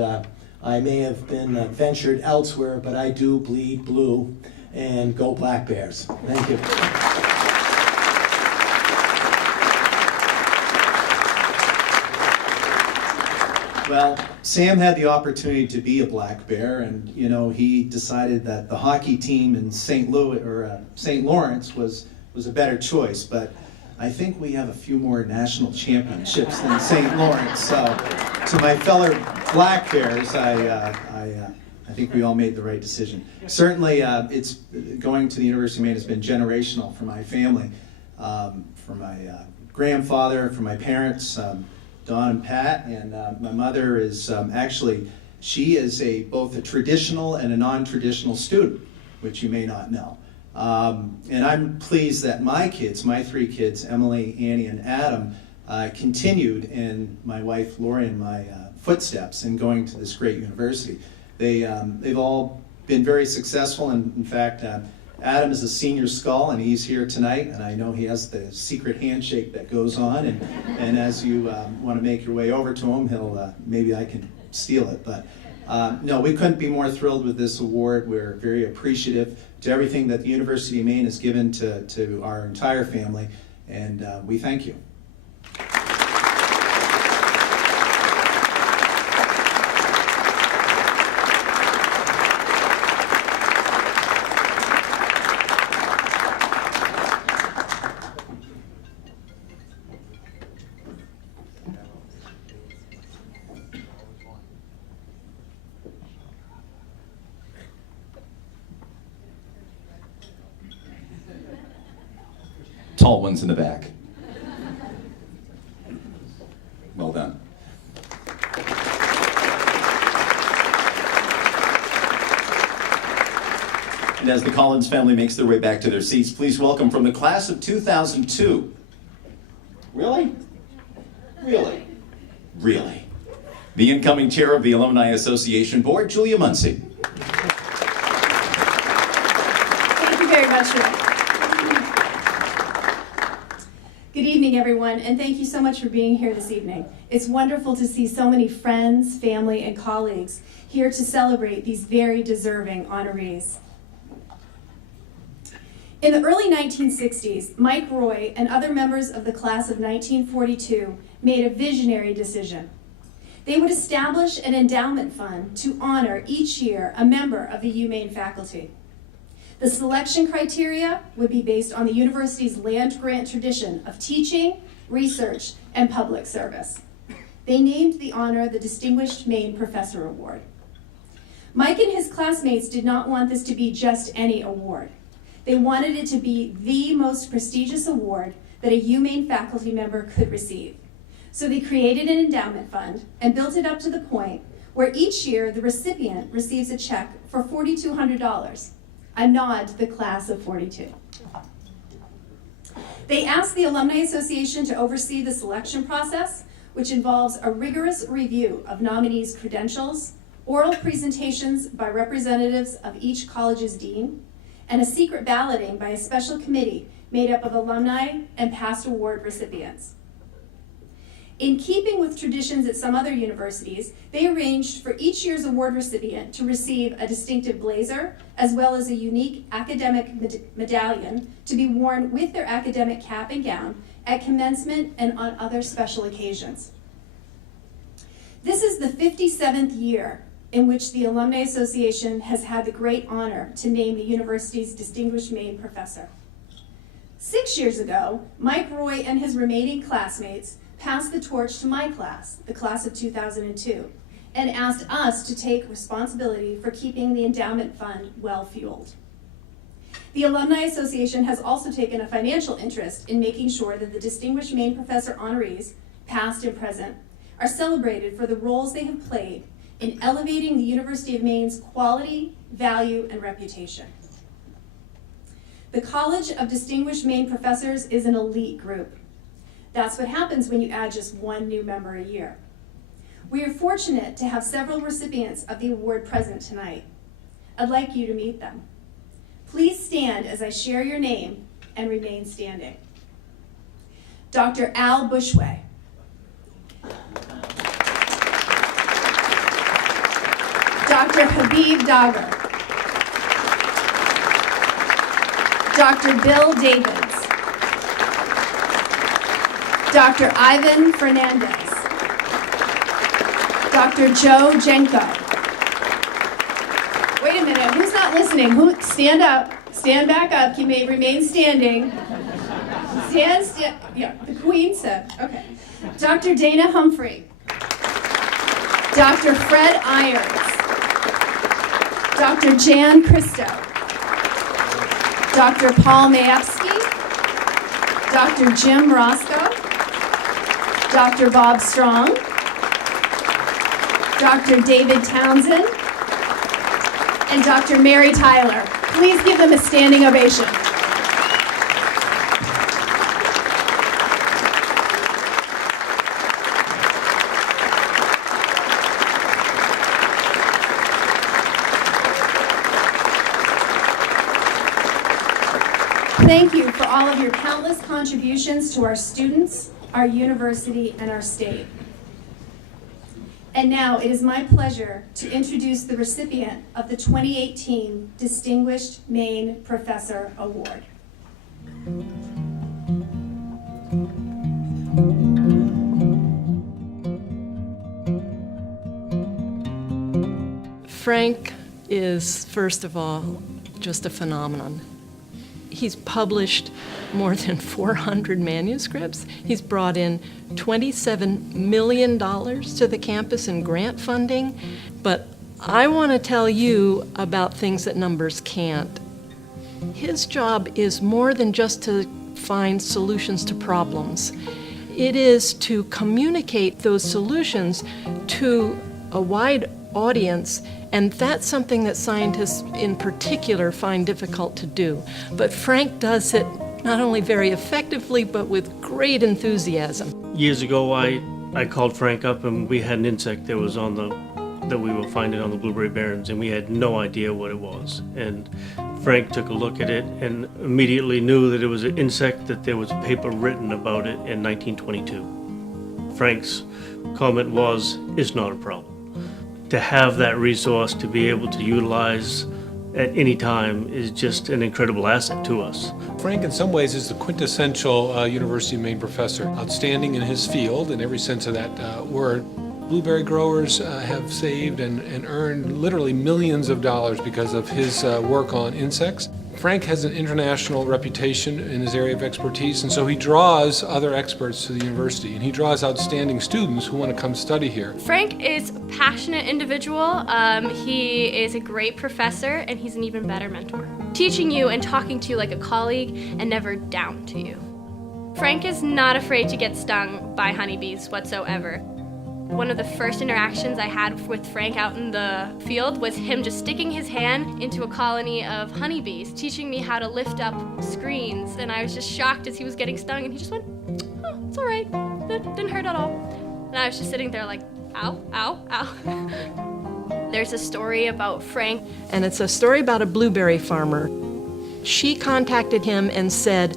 I may have been ventured elsewhere, but I do bleed blue, and go Black Bears. Thank you. Well, Sam had the opportunity to be a Black Bear, and you know, he decided that the hockey team in St. Lawrence was a better choice. But I think we have a few more national championships than St. Lawrence. So, to my fellow Black Bears, I think we all made the right decision. Certainly, it's going to the University of Maine has been generational for my family, for my grandfather, for my parents. Don and Pat, and my mother is actually, she is both a traditional and a non-traditional student, which you may not know. And I'm pleased that my kids, my three kids, Emily, Annie, and Adam, continued in my wife Lori and my footsteps in going to this great university. They've all been very successful, and in fact, Adam is a senior skull, and he's here tonight, and I know he has the secret handshake that goes on, and as you want to make your way over to him, he'll maybe I can steal it, but no, we couldn't be more thrilled with this award. We're very appreciative to everything that the University of Maine has given to our entire family, and we thank you. Tall ones in the back. Well done. And as the Collins family makes their way back to their seats, please welcome from the class of 2002. Really? Really? Really? The incoming chair of the Alumni Association Board, Julia Muncy. Thank you very much, Rick. Good evening, everyone, and thank you so much for being here this evening. It's wonderful to see so many friends, family, and colleagues here to celebrate these very deserving honorees. In the early 1960s, Mike Roy and other members of the class of 1942 made a visionary decision. They would establish an endowment fund to honor each year a member of the Humane faculty. The selection criteria would be based on the university's land-grant tradition of teaching, research, and public service. They named the honor the Distinguished Maine Professor Award. Mike and his classmates did not want this to be just any award. They wanted it to be the most prestigious award that a Humane faculty member could receive. So they created an endowment fund and built it up to the point where each year the recipient receives a check for $4,200. A nod to the class of 42. They asked the Alumni Association to oversee the selection process, which involves a rigorous review of nominees' credentials, oral presentations by representatives of each college's dean, and a secret balloting by a special committee made up of alumni and past award recipients. In keeping with traditions at some other universities, they arranged for each year's award recipient to receive a distinctive blazer, as well as a unique academic medallion to be worn with their academic cap and gown at commencement and on other special occasions. This is the 57th year in which the Alumni Association has had the great honor to name the university's distinguished Maine professor. 6 years ago, Mike Roy and his remaining classmates passed the torch to my class, the class of 2002, and asked us to take responsibility for keeping the endowment fund well-fueled. The Alumni Association has also taken a financial interest in making sure that the distinguished Maine professor honorees, past and present, are celebrated for the roles they have played in elevating the University of Maine's quality, value, and reputation. The College of Distinguished Maine Professors is an elite group. That's what happens when you add just one new member a year. We are fortunate to have several recipients of the award present tonight. I'd like you to meet them. Please stand as I share your name and remain standing. Dr. Al Bushway. Dr. Habib Dagher. Dr. Bill Davids. Dr. Ivan Fernandez. Dr. Joe Jenko. Wait a minute, who's not listening? Stand up, stand back up, you may remain standing. Yeah, the Queen said, okay. Dr. Dana Humphrey. Dr. Fred Irons. Dr. Jan Christo. Dr. Paul Mayevsky. Dr. Jim Roscoe. Dr. Bob Strong. Dr. David Townsend. And Dr. Mary Tyler. Please give them a standing ovation. Thank you for all of your countless contributions to our students, our university, and our state. And now it is my pleasure to introduce the recipient of the 2018 Distinguished Maine Professor Award. Frank is, first of all, just a phenomenon. He's published more than 400 manuscripts. He's brought in $27 million to the campus in grant funding. But I want to tell you about things that numbers can't. His job is more than just to find solutions to problems. It is to communicate those solutions to a wide audience, and that's something that scientists in particular find difficult to do. But Frank does it not only very effectively, but with great enthusiasm. Years ago, I called Frank up, and we had an insect that was that we were finding on the Blueberry Barrens, and we had no idea what it was. And Frank took a look at it and immediately knew that it was an insect, that there was a paper written about it in 1922. Frank's comment was, "It's not a problem." To have that resource to be able to utilize at any time is just an incredible asset to us. Frank, in some ways, is the quintessential University of Maine professor, outstanding in his field in every sense of that word. Blueberry growers have saved and earned literally millions of dollars because of his work on insects. Frank has an international reputation in his area of expertise, and so he draws other experts to the university, and he draws outstanding students who want to come study here. Frank is a passionate individual. He is a great professor, and he's an even better mentor. Teaching you and talking to you like a colleague and never down to you. Frank is not afraid to get stung by honeybees whatsoever. One of the first interactions I had with Frank out in the field was him just sticking his hand into a colony of honeybees, teaching me how to lift up screens, and I was just shocked as he was getting stung, and he just went, "Oh, it's all right, that didn't hurt at all." And I was just sitting there like, ow, ow, ow. There's a story about Frank. And it's a story about a blueberry farmer. She contacted him and said,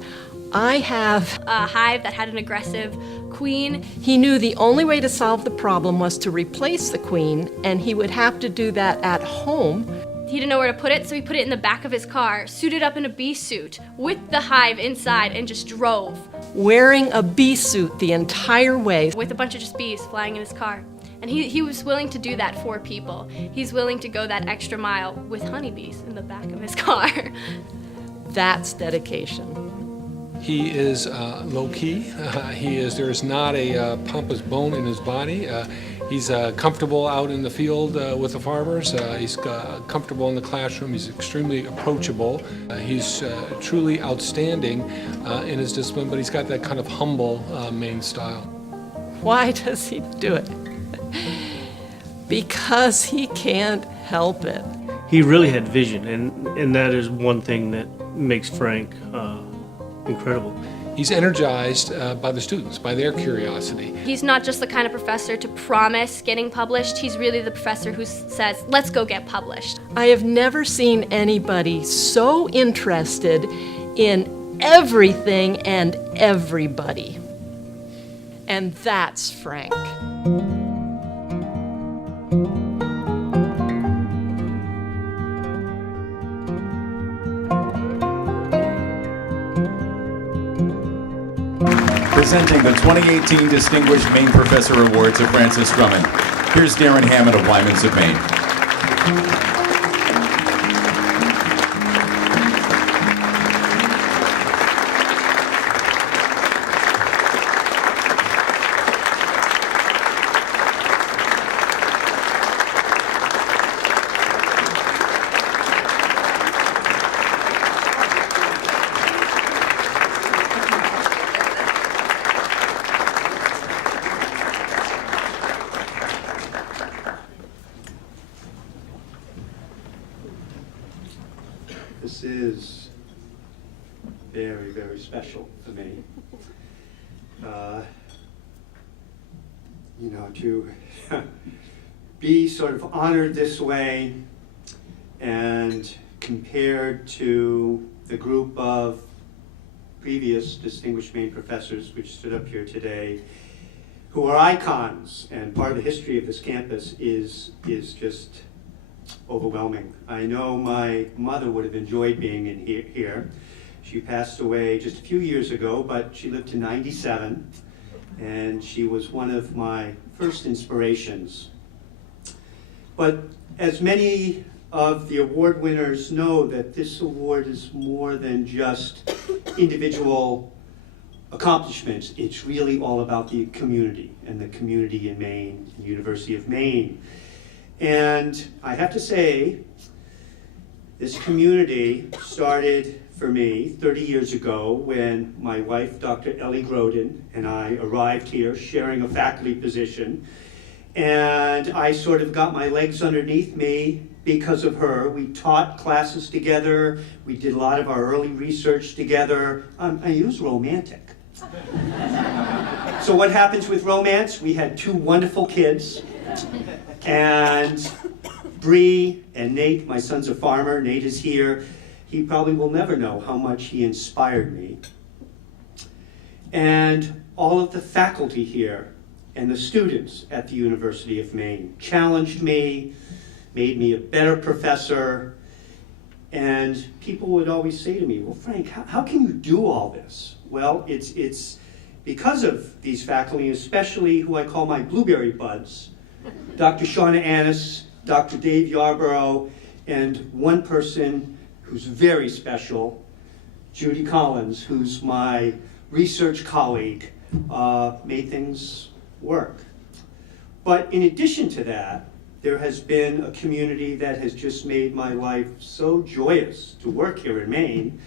"I have a hive that had an aggressive queen." He knew the only way to solve the problem was to replace the queen, and he would have to do that at home. He didn't know where to put it, so he put it in the back of his car, suited up in a bee suit with the hive inside, and just drove. Wearing a bee suit the entire way. With a bunch of just bees flying in his car. And he was willing to do that for people. He's willing to go that extra mile with honeybees in the back of his car. That's dedication. He is low-key. There is not a pompous bone in his body. He's comfortable out in the field with the farmers. He's comfortable in the classroom. He's extremely approachable. He's truly outstanding in his discipline, but he's got that kind of humble Maine style. Why does he do it? Because he can't help it. He really had vision, and that is one thing that makes Frank incredible. He's energized by the students, by their curiosity. He's not just the kind of professor to promise getting published. He's really the professor who says, let's go get published. I have never seen anybody so interested in everything and everybody. And that's Frank. Presenting the 2018 Distinguished Maine Professor Award to Francis Drummond. Here's Darren Hammond of Wyman's of Maine. This is very, very special for me. You know, to be sort of honored this way and compared to the group of previous distinguished Maine professors which stood up here today, who are icons and part of the history of this campus, is just overwhelming. I know my mother would have enjoyed being in here. She passed away just a few years ago, but she lived to 97, and she was one of my first inspirations. But as many of the award winners know, that this award is more than just individual accomplishments. It's really all about the community, and the community in Maine, the University of Maine. And I have to say, this community started for me 30 years ago when my wife, Dr. Ellie Groden, and I arrived here sharing a faculty position. And I sort of got my legs underneath me because of her. We taught classes together. We did a lot of our early research together. It was romantic. So what happens with romance? We had two wonderful kids. And Bree and Nate, my son's a farmer. Nate is here. He probably will never know how much he inspired me. And all of the faculty here and the students at the University of Maine challenged me, made me a better professor. And people would always say to me, well, Frank, how can you do all this? Well, it's because of these faculty, especially who I call my blueberry buds. Dr. Shauna Annis, Dr. Dave Yarborough, and one person who's very special, Judy Collins, who's my research colleague, made things work. But in addition to that, there has been a community that has just made my life so joyous to work here in Maine.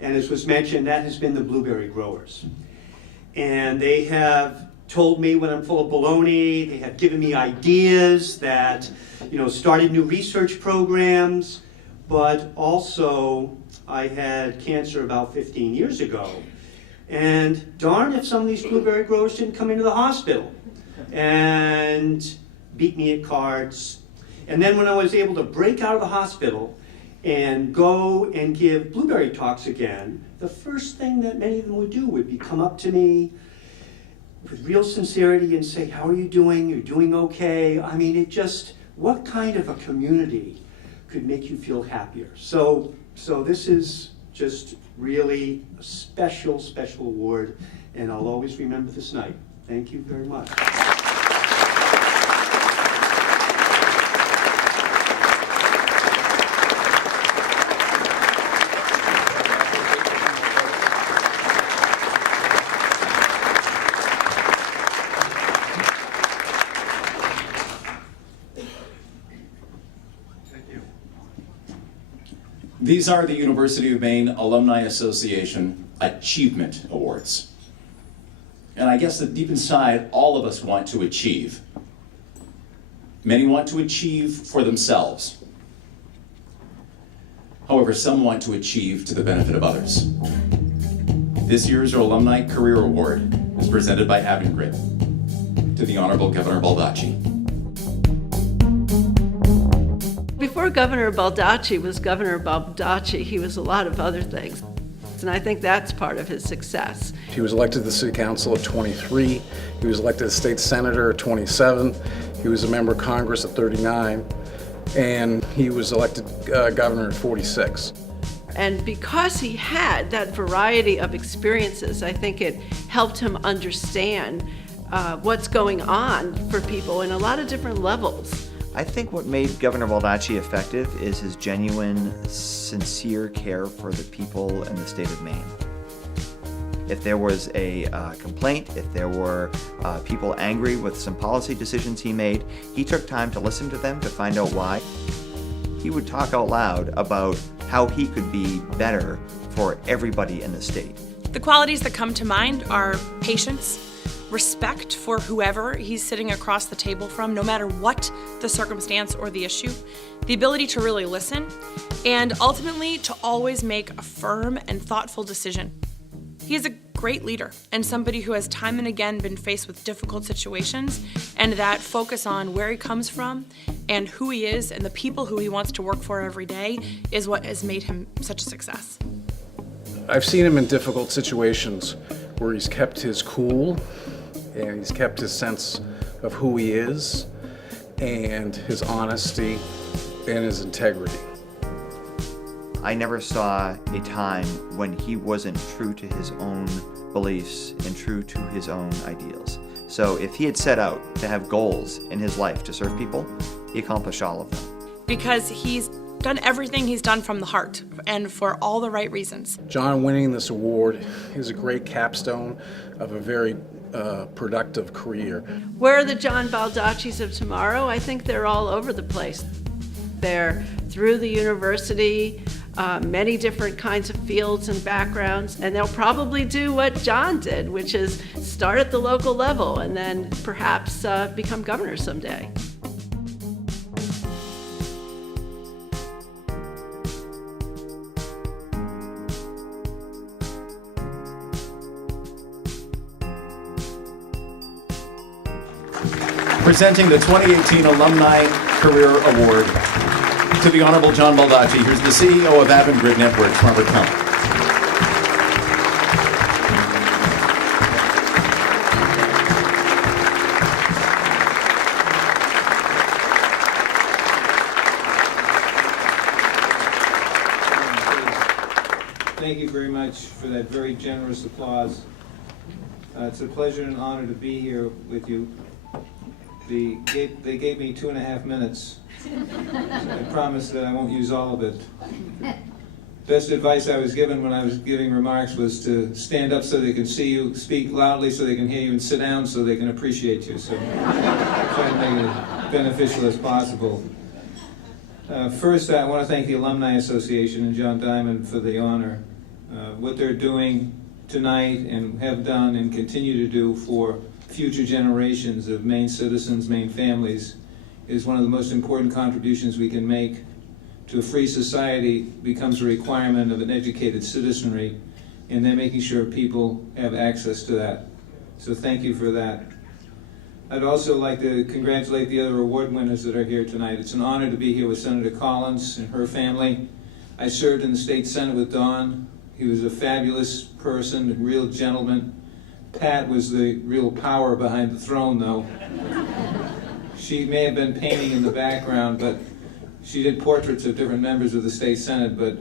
And as was mentioned, that has been the blueberry growers. And they have told me when I'm full of baloney. They have given me ideas that, started new research programs, but also I had cancer about 15 years ago. And darn if some of these blueberry growers didn't come into the hospital and beat me at cards. And then when I was able to break out of the hospital and go and give blueberry talks again, the first thing that many of them would do would be come up to me with real sincerity and say, how are you doing? You're doing okay. I mean, what kind of a community could make you feel happier? So this is just really a special, special award, and I'll always remember this night. Thank you very much. These are the University of Maine Alumni Association Achievement Awards. And I guess that deep inside, all of us want to achieve. Many want to achieve for themselves. However, some want to achieve to the benefit of others. This year's Alumni Career Award is presented by Avangrid to the Honorable Governor Baldacci. Before Governor Baldacci was Governor Baldacci, he was a lot of other things. And I think that's part of his success. He was elected to the City Council at 23. He was elected as State Senator at 27. He was a member of Congress at 39. And he was elected governor at 46. And because he had that variety of experiences, I think it helped him understand what's going on for people in a lot of different levels. I think what made Governor Baldacci effective is his genuine, sincere care for the people in the state of Maine. If there was a complaint, if there were people angry with some policy decisions he made, he took time to listen to them to find out why. He would talk out loud about how he could be better for everybody in the state. The qualities that come to mind are patience, respect for whoever he's sitting across the table from, no matter what the circumstance or the issue, the ability to really listen, and ultimately to always make a firm and thoughtful decision. He is a great leader and somebody who has time and again been faced with difficult situations, and that focus on where he comes from and who he is and the people who he wants to work for every day is what has made him such a success. I've seen him in difficult situations where he's kept his cool and he's kept his sense of who he is and his honesty and his integrity. I never saw a time when he wasn't true to his own beliefs and true to his own ideals. So if he had set out to have goals in his life to serve people, he accomplished all of them. Because he's done everything he's done from the heart and for all the right reasons. John winning this award is a great capstone of a very productive career. Where are the John Baldaccis of tomorrow? I think they're all over the place. They're through the university, many different kinds of fields and backgrounds, and they'll probably do what John did, which is start at the local level and then perhaps become governor someday. Presenting the 2018 Alumni Career Award to the Honorable John Baldacci. Here's the CEO of Avangrid Networks, Robert Collin. Thank you very much for that very generous applause. It's a pleasure and honor to be here with you. They gave me 2.5 minutes. So I promise that I won't use all of it. Best advice I was given when I was giving remarks was to stand up so they can see you, speak loudly so they can hear you, and sit down so they can appreciate you. So try to make it as beneficial as possible. First, I want to thank the Alumni Association and John Diamond for the honor. What they're doing tonight and have done and continue to do for future generations of Maine citizens, Maine families, is one of the most important contributions we can make to a free society. Becomes a requirement of an educated citizenry, and then making sure people have access to that. So thank you for that. I'd also like to congratulate the other award winners that are here tonight. It's an honor to be here with Senator Collins and her family. I served in the state Senate with Don. He was a fabulous person, a real gentleman. Pat was the real power behind the throne, though. She may have been painting in the background, but she did portraits of different members of the state Senate, but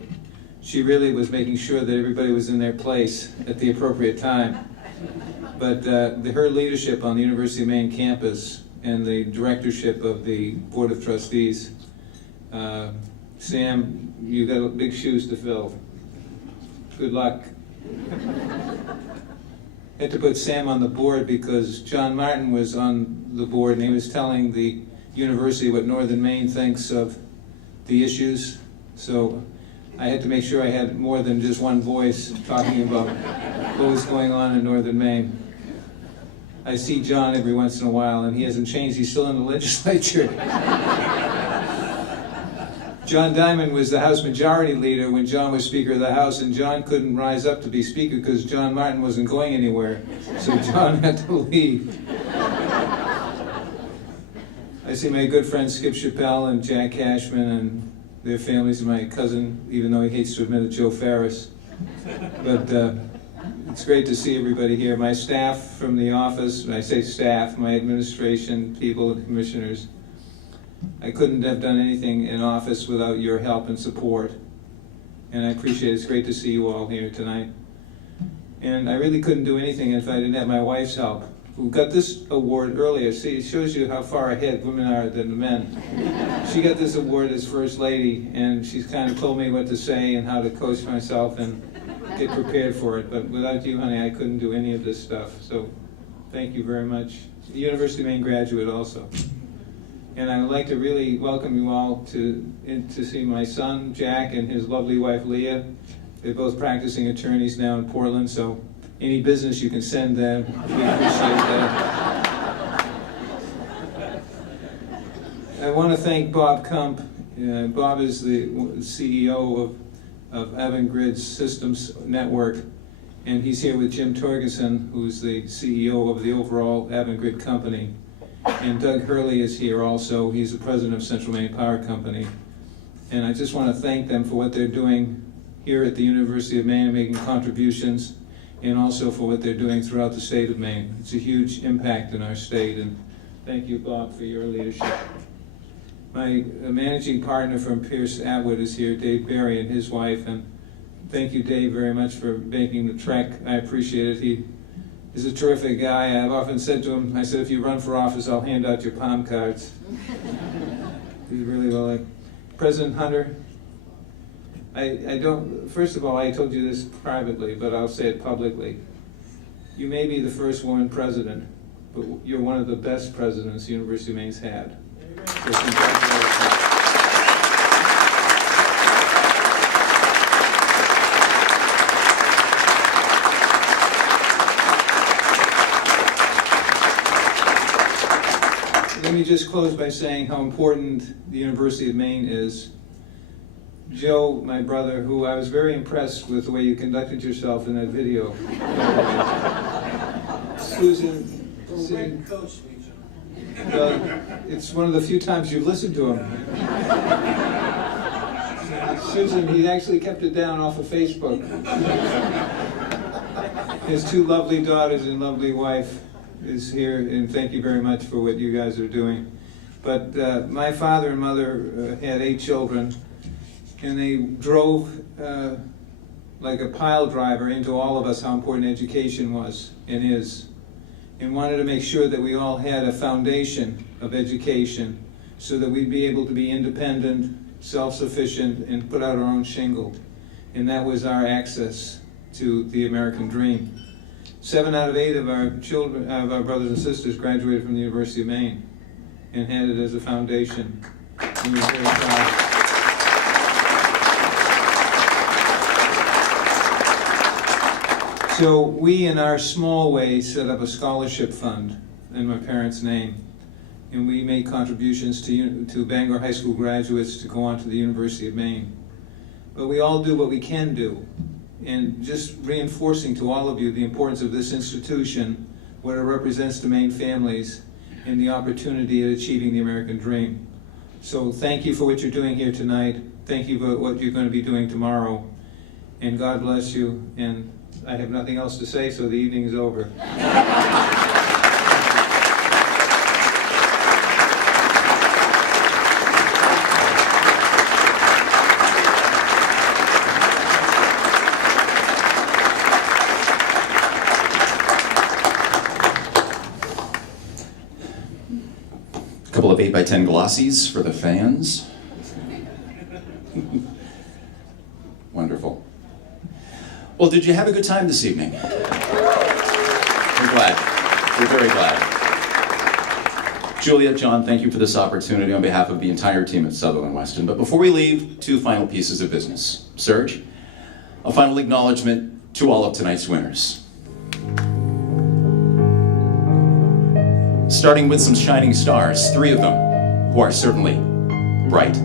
she really was making sure that everybody was in their place at the appropriate time. But her leadership on the University of Maine campus and the directorship of the Board of Trustees, Sam, you've got big shoes to fill. Good luck. I had to put Sam on the board because John Martin was on the board and he was telling the university what Northern Maine thinks of the issues. So I had to make sure I had more than just one voice talking about what was going on in northern Maine. I see John every once in a while, and he hasn't changed. He's still in the legislature. John Diamond was the House Majority Leader when John was Speaker of the House, and John couldn't rise up to be Speaker because John Martin wasn't going anywhere. So John had to leave. I see my good friends Skip Chappelle and Jack Cashman and their families, and my cousin, even though he hates to admit it, Joe Ferris. But it's great to see everybody here. My staff from the office, when I say staff, my administration, people and commissioners, I couldn't have done anything in office without your help and support. And I appreciate it. It's great to see you all here tonight. And I really couldn't do anything if I didn't have my wife's help, who got this award earlier. See, it shows you how far ahead women are than the men. She got this award as First Lady, and she's kind of told me what to say and how to coach myself and get prepared for it. But without you, honey, I couldn't do any of this stuff. So thank you very much. The University of Maine graduate also. And I would like to really welcome you all to see my son, Jack, and his lovely wife, Leah. They're both practicing attorneys now in Portland, so any business you can send them, we appreciate that. I want to thank Bob Kump. Bob is the CEO of Avangrid Systems Network, and he's here with Jim Torgerson, who's the CEO of the overall Avangrid company. And Doug Hurley is here also. He's the president of Central Maine Power Company. And I just want to thank them for what they're doing here at the University of Maine and making contributions, and also for what they're doing throughout the state of Maine. It's a huge impact in our state, and thank you, Bob, for your leadership. My managing partner from Pierce Atwood is here, Dave Berry, and his wife, and thank you, Dave, very much for making the trek. I appreciate it. He is a terrific guy. I've often said to him, I said, if you run for office, I'll hand out your palm cards. He's really well liked. President Hunter, I don't, first of all, I told you this privately, but I'll say it publicly. You may be the first woman president, but you're one of the best presidents the University of Maine's had. So congratulations. Let me just close by saying how important the University of Maine is. Joe, my brother, who I was very impressed with the way you conducted yourself in that video. Susan, it's one of the few times you've listened to him. Susan, he actually kept it down off of Facebook. His two lovely daughters and lovely wife is here, and thank you very much for what you guys are doing. But my father and mother had 8 children, and they drove like a pile driver into all of us how important education was and is, and wanted to make sure that we all had a foundation of education so that we'd be able to be independent, self-sufficient, and put out our own shingle. And that was our access to the American dream. 7 out of 8 of our children, of our brothers and sisters, graduated from the University of Maine and had it as a foundation. And we're very proud. So we, in our small way, set up a scholarship fund in my parents' name, and we made contributions to Bangor High School graduates to go on to the University of Maine. But we all do what we can do. And just reinforcing to all of you the importance of this institution, what it represents to Maine families, and the opportunity at achieving the American dream. So thank you for what you're doing here tonight. Thank you for what you're going to be doing tomorrow. And God bless you. And I have nothing else to say, so the evening is over. Couple of 8x10 glossies for the fans. Wonderful. Well, did you have a good time this evening? We're glad. We're very glad. Julia, John, thank you for this opportunity on behalf of the entire team at Sutherland Weston. But before we leave, two final pieces of business. Serge, a final acknowledgement to all of tonight's winners. Starting with some shining stars, three of them, who are certainly bright.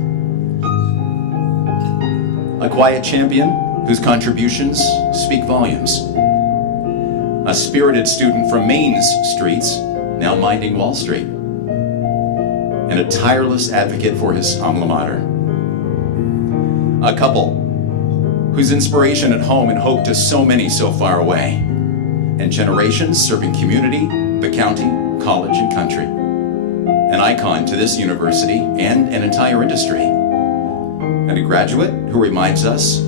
A quiet champion whose contributions speak volumes. A spirited student from Maine's streets, now minding Wall Street. And a tireless advocate for his alma mater. A couple whose inspiration at home and hope to so many so far away. And generations serving community, the county, college, and country. An icon to this university and an entire industry. And a graduate who reminds us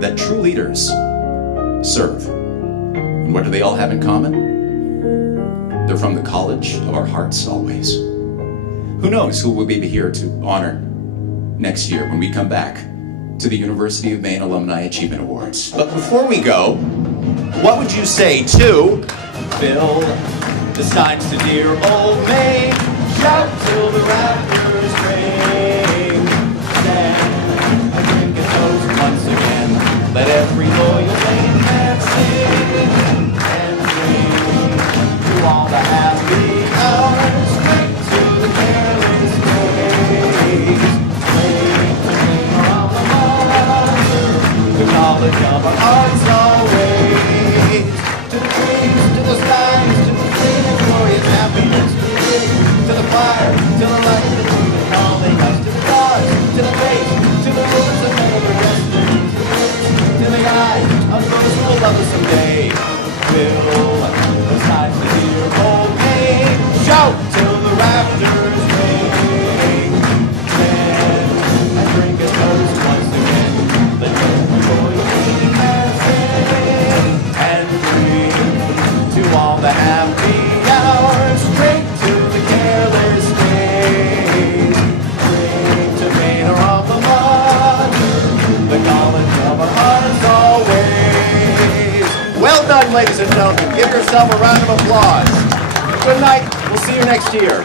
that true leaders serve. And what do they all have in common? They're from the college of our hearts always. Who knows who will be here to honor next year when we come back to the University of Maine Alumni Achievement Awards. But before we go, what would you say to Bill, the signs to dear old Maine, shout till the rafters ring, stand and drink a toast once again, let every loyal Maine man sing and dream to all the happy hours, straight to the careless days, straight to Maine around the mother, the college of our hearts always, to the trees, to the skies, to the clean and glorious happiness, to the fire, to the light, to the calming us, to the stars, to the face, to the rulers of never destiny, to the eye of those who will love us someday. Fill the sides of dear old Maine, shout till the rafters ring, stand and drink a toast once again, let every royal Maine man sing and dream to all the happy hours, straight to the careless days, bring to Maine our alma mater, the college of our hearts always. Well done, ladies and gentlemen. Give yourself a round of applause. Good night. We'll see you next year.